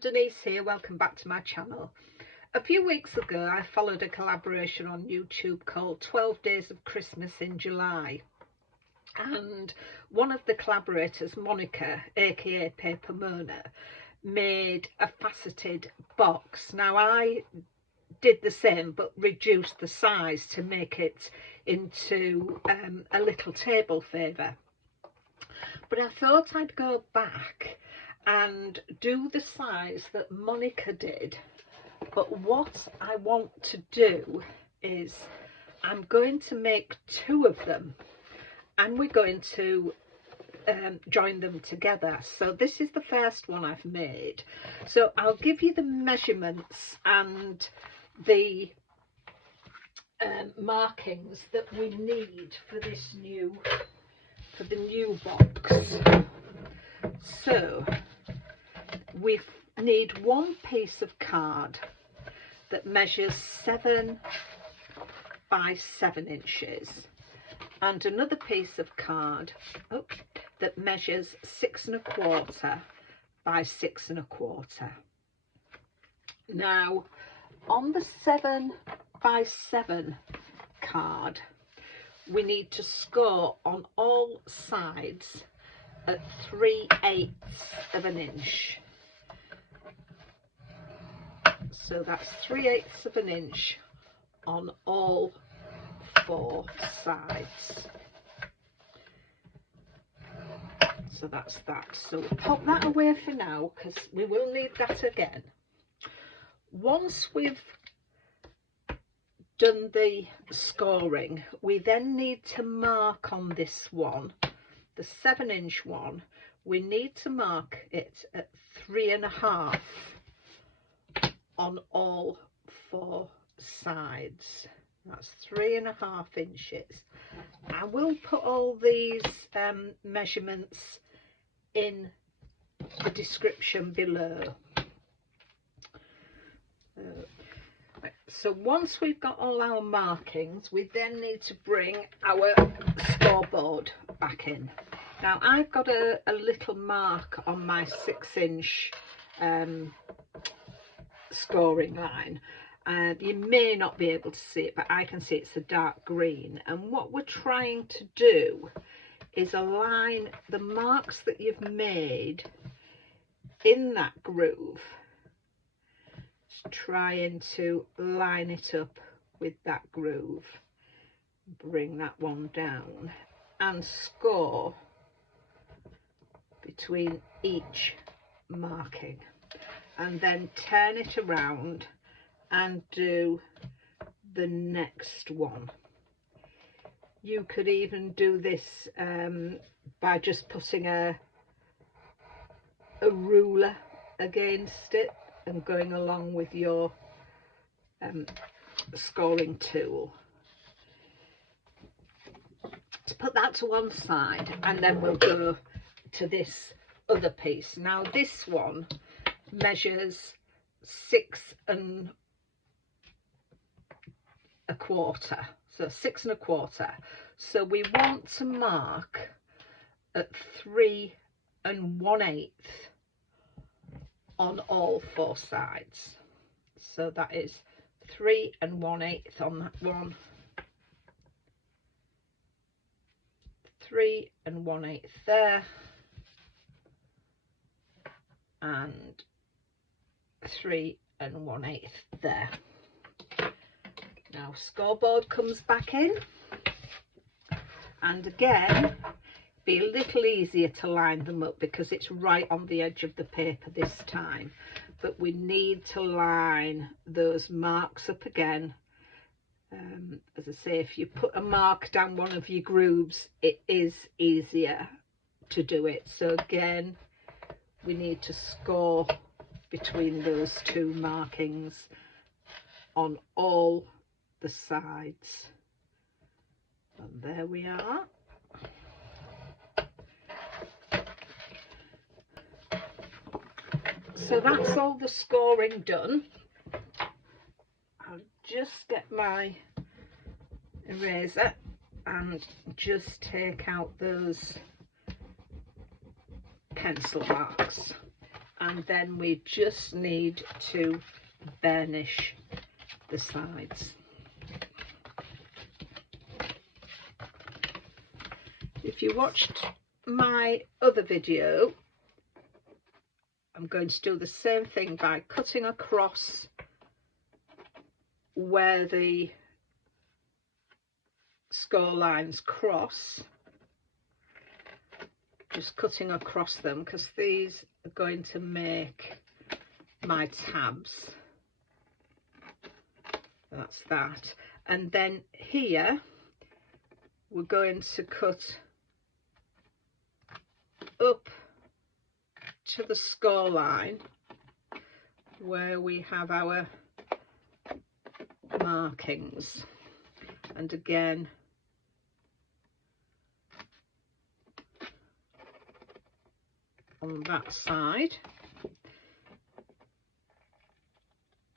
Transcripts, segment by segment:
Denise here, welcome back to my channel. A few weeks ago I followed a collaboration on YouTube called 12 Days of Christmas in July, and one of the collaborators, Monica aka Paper Mona, made a faceted box. Now I did the same but reduced the size to make it into a little table favour, but I thought I'd go back and do the size that Monica did. But what I want to do is I'm going to make two of them, and we're going to join them together. So this is the first one I've made, so I'll give you the measurements and the markings that we need for this new box. So we need one piece of card that measures 7 by 7 inches, and another piece of card that measures 6 1/4 by 6 1/4. Now on the 7 by 7 card we need to score on all sides at 3/8 of an inch. So that's 3/8 of an inch on all 4 sides. So that's that. So we'll pop that away for now because we will need that again. Once we've done the scoring, we then need to mark on this one, the 7-inch one, we need to mark it at 3.5 on all 4 sides. That's 3.5 inches. I will put all these measurements in the description below. So once we've got all our markings, we then need to bring our scoreboard back in. Now I've got a little mark on my 6-inch scoring line. You may not be able to see it, but I can see it's a dark green, and what we're trying to do is align the marks that you've made in that groove, trying to line it up with that groove. Bring that one down and score between each marking, and then turn it around and do the next one. You could even do this by just putting a ruler against it and going along with your scoring tool. Let's put that to one side, and then we'll go to this other piece. Now this one measures 6 1/4, so 6 1/4. So we want to mark at 3 1/8 on all 4 sides. So that is 3 1/8 on that one, 3 1/8 there, and 3 1/8 there. Now scoreboard comes back in, and again be a little easier to line them up because it's right on the edge of the paper this time, but we need to line those marks up again. As I say, if you put a mark down one of your grooves, it is easier to do it. So again, we need to score between those 2 markings on all the sides, and there we are. So that's all the scoring done. I'll just get my eraser and just take out those pencil marks, and then we just need to burnish the sides. If you watched my other video, I'm going to do the same thing by cutting across where the score lines cross, just cutting across them, because these are going to make my tabs. That's that. And then here we're going to cut up to the score line where we have our markings, and again on that side,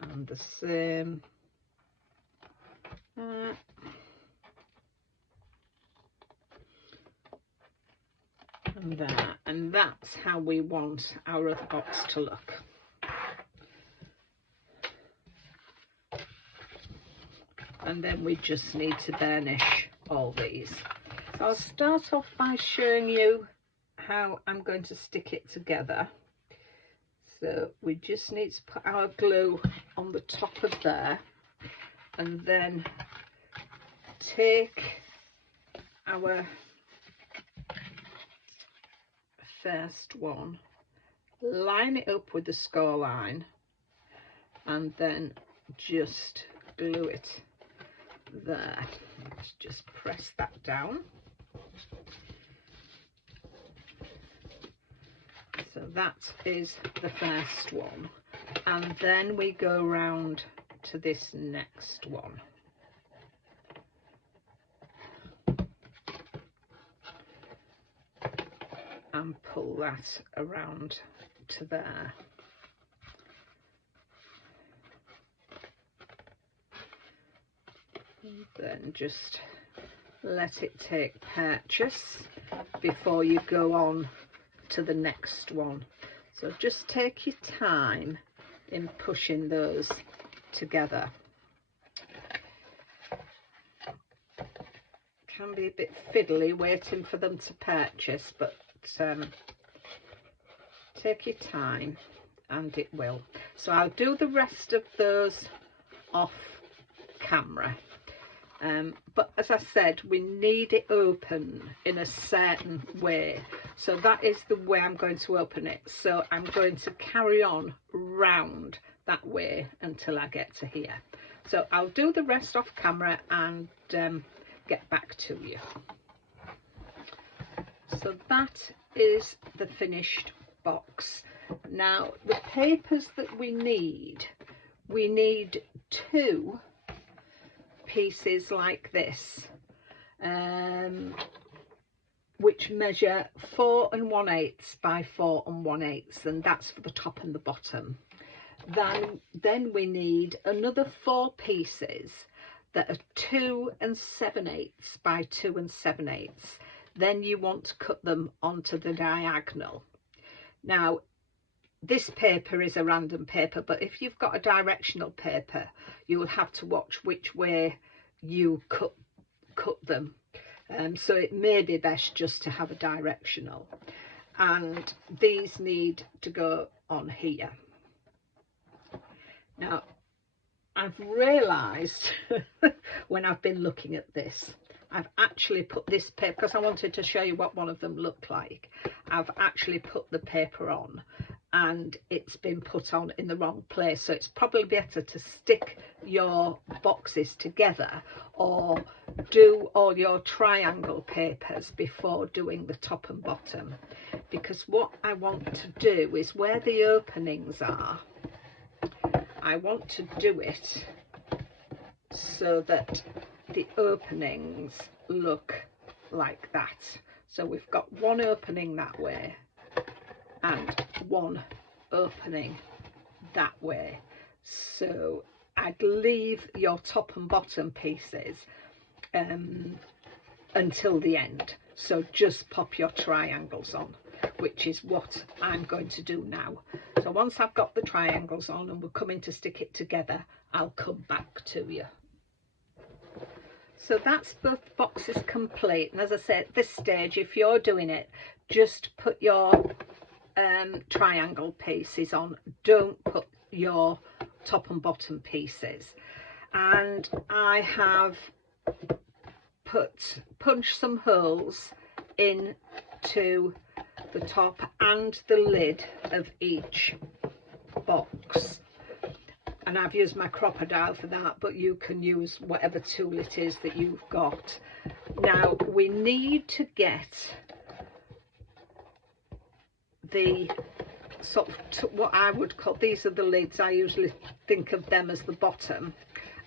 and the same and there, and that's how we want our other box to look. And then we just need to burnish all these. So I'll start off by showing you how I'm going to stick it together. So we just need to put our glue on the top of there, and then take our first one, line it up with the score line, and then just glue it there. Let's just press that down. So that is the first one, and then we go round to this next one. And pull that around to there. And then just let it take purchase before you go on to the next one. So just take your time in pushing those together. Can be a bit fiddly waiting for them to purchase, but take your time and it will. So I'll do the rest of those off camera, but as I said, we need it open in a certain way, so that is the way I'm going to open it. So I'm going to carry on round that way until I get to here. So I'll do the rest off camera and get back to you. So that is the finished box. Now the papers that we need two pieces like this, which measure 4 1/8 by 4 1/8, and that's for the top and the bottom. Then we need another 4 pieces that are 2 7/8 by 2 7/8. Then you want to cut them onto the diagonal. Now this paper is a random paper, but if you've got a directional paper, you will have to watch which way you cut them. So it may be best just to have a directional, and these need to go on here. Now I've realised when I've been looking at this, I've actually put this paper, because I wanted to show you what one of them looked like, I've actually put the paper on and it's been put on in the wrong place. So it's probably better to stick your boxes together or do all your triangle papers before doing the top and bottom, because what I want to do is where the openings are, I want to do it so that the openings look like that. So we've got one opening that way and one opening that way. So I'd leave your top and bottom pieces until the end. So just pop your triangles on, which is what I'm going to do now. So once I've got the triangles on and we're coming to stick it together, I'll come back to you. So that's both boxes complete, and as I say, at this stage, if you're doing it, just put your triangle pieces on, don't put your top and bottom pieces. And I have punched some holes into the top and the lid of each box, and I've used my crocodile for that, but you can use whatever tool it is that you've got. Now we need to get the sort of what I would call, these are the lids, I usually think of them as the bottom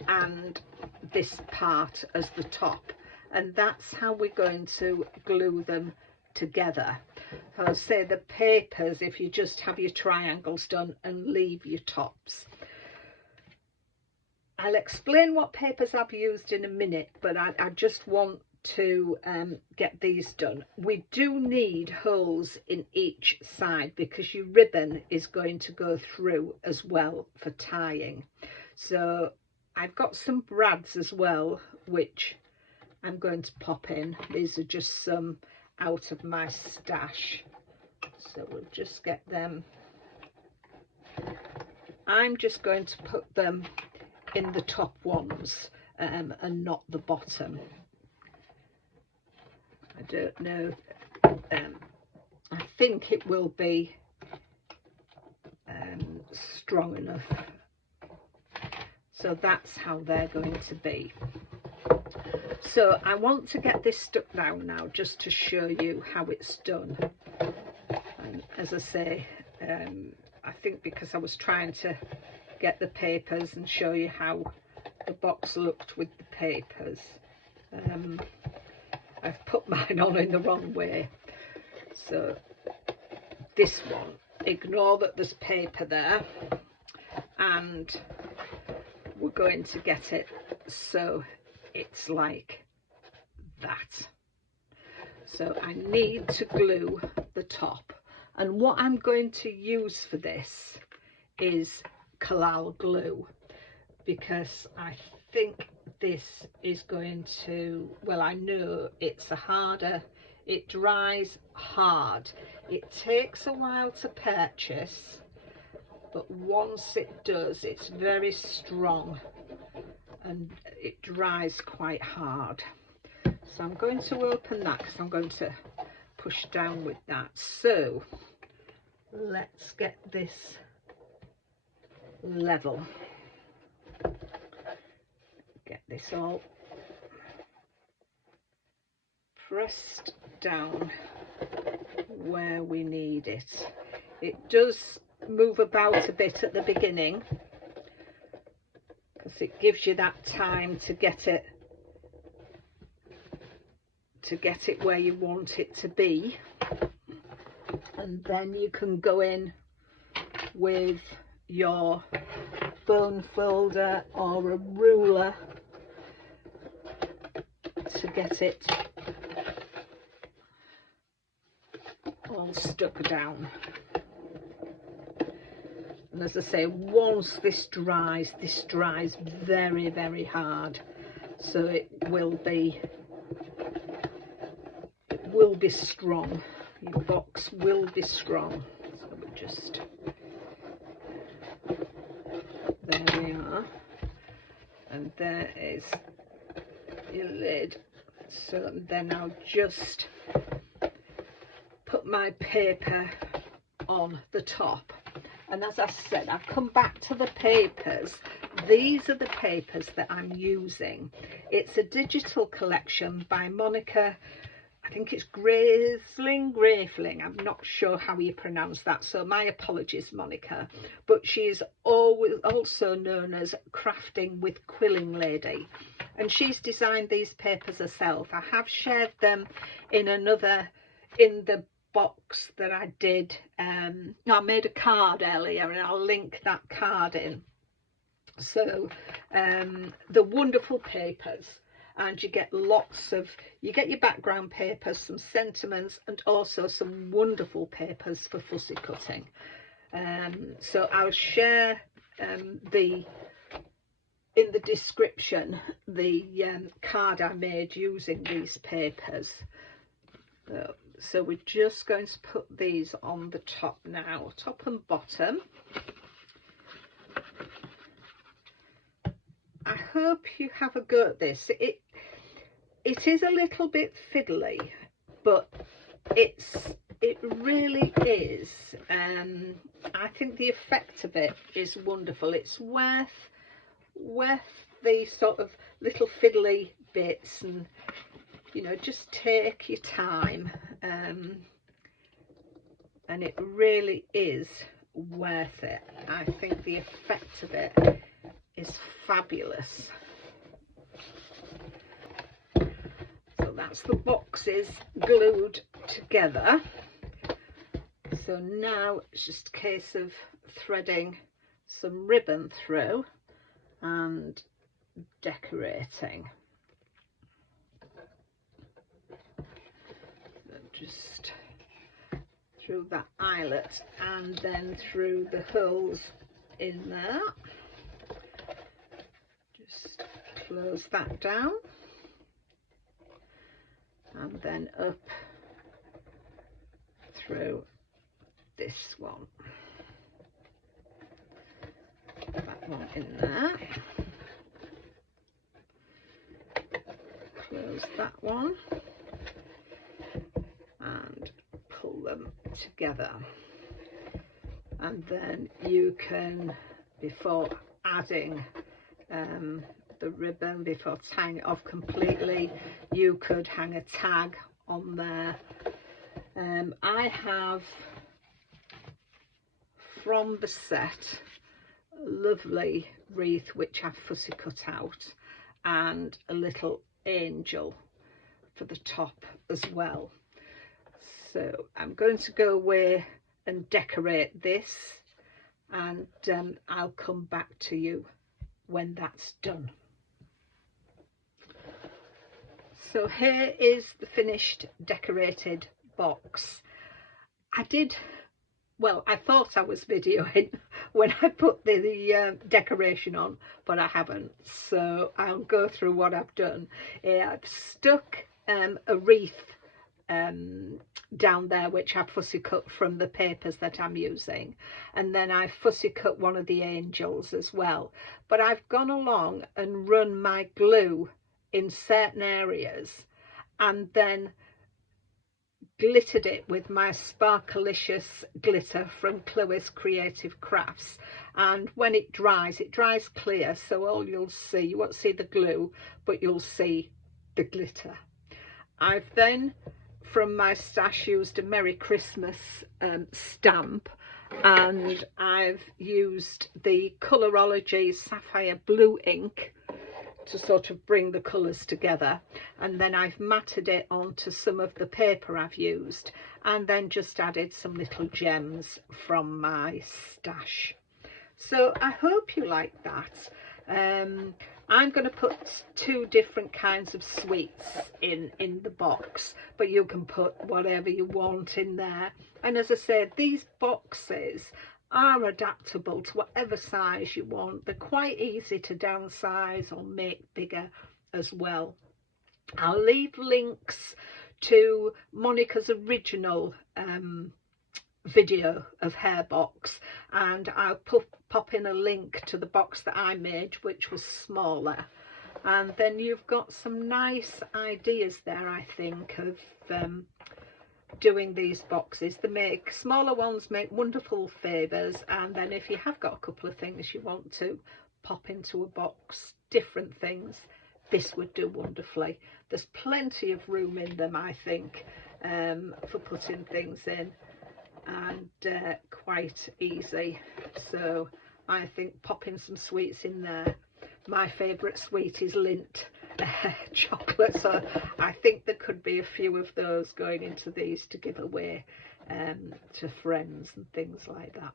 and this part as the top, and that's how we're going to glue them together. I'll say the papers, if you just have your triangles done and leave your tops. I'll explain what papers I've used in a minute, but I just want to get these done. We do need holes in each side because your ribbon is going to go through as well for tying. So I've got some brads as well, which I'm going to pop in. These are just some out of my stash, so we'll just get them. I'm just going to put them in the top ones and not the bottom. I don't know, I think it will be strong enough, so that's how they're going to be. So I want to get this stuck down now just to show you how it's done. And as I say, I think because I was trying to get the papers and show you how the box looked with the papers, I've put mine on in the wrong way. So this one, ignore that there's paper there, and we're going to get it so it's like that. So I need to glue the top, and what I'm going to use for this is Collal glue, because I think this is going to, well, I know it's a harder, it dries hard, it takes a while to purchase, but once it does, it's very strong and it dries quite hard. So I'm going to open that because I'm going to push down with that. So let's get this level, get this all pressed down where we need it. It does move about a bit at the beginning because it gives you that time to get it where you want it to be, and then you can go in with your bone folder or a ruler to get it all stuck down. And as I say, once this dries very, very hard, so it will be strong. Your box will be strong. So we just, there we are, and there is your lid. So then I'll just put my paper on the top, and as I said, I've come back to the papers. These are the papers that I'm using. It's a digital collection by Monica, I think it's Grafling, I'm not sure how you pronounce that, so my apologies, Monica, but she's also known as Crafting with Quilling Lady, and she's designed these papers herself. I have shared them in the box that I did. I made a card earlier and I'll link that card in. So the wonderful papers, and you get lots of, you get your background papers, some sentiments, and also some wonderful papers for fussy cutting. So I'll share in the description the card I made using these papers. So we're just going to put these on the top now, top and bottom. I hope you have a go at this. It is a little bit fiddly, but it really is. I think the effect of it is wonderful. It's worth the sort of little fiddly bits, and you know, just take your time, and it really is worth it. I think the effect of it is fabulous. So that's the boxes glued together. So now it's just a case of threading some ribbon through and decorating. So just through that eyelet and then through the holes in there. Just close that down and then up through this one. That one in there. Close that one and pull them together. And then you can, before adding the ribbon, before tying it off completely, you could hang a tag on there. I have from the set a lovely wreath which I've fussy cut out, and a little angel for the top as well. So I'm going to go away and decorate this, and I'll come back to you when that's done. So here is the finished decorated box. I thought I was videoing when I put the decoration on, but I haven't, so I'll go through what I've done. I've stuck a wreath down there which I fussy cut from the papers that I'm using, and then I fussy cut one of the angels as well, but I've gone along and run my glue in certain areas and then glittered it with my Sparkalicious glitter from Chloe's Creative Crafts, and when it dries clear, so all you'll see, you won't see the glue, but you'll see the glitter. I've then from my stash used a Merry Christmas stamp, and I've used the Colourology Sapphire Blue ink to sort of bring the colours together, and then I've matted it onto some of the paper I've used, and then just added some little gems from my stash. So I hope you like that. I'm going to put 2 different kinds of sweets in the box, but you can put whatever you want in there. And as I said, these boxes are adaptable to whatever size you want. They're quite easy to downsize or make bigger as well. I'll leave links to Monica's original video of her box, and I'll pop in a link to the box that I made, which was smaller, and then you've got some nice ideas there, I think, of doing these boxes. Smaller ones make wonderful favours, and then if you have got a couple of things you want to pop into a box, different things, this would do wonderfully. There's plenty of room in them, I think, for putting things in, and quite easy. So I think popping some sweets in there. My favourite sweet is Lindt chocolate, so I think there could be a few of those going into these to give away to friends and things like that.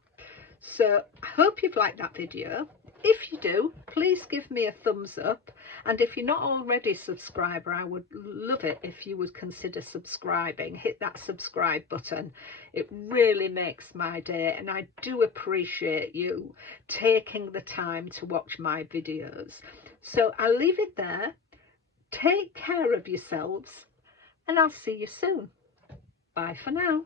So I hope you've liked that video. If you do, please give me a thumbs up, and if you're not already a subscriber, I would love it if you would consider subscribing. Hit that subscribe button. It really makes my day, and I do appreciate you taking the time to watch my videos. So I'll leave it there. Take care of yourselves, and I'll see you soon. Bye for now.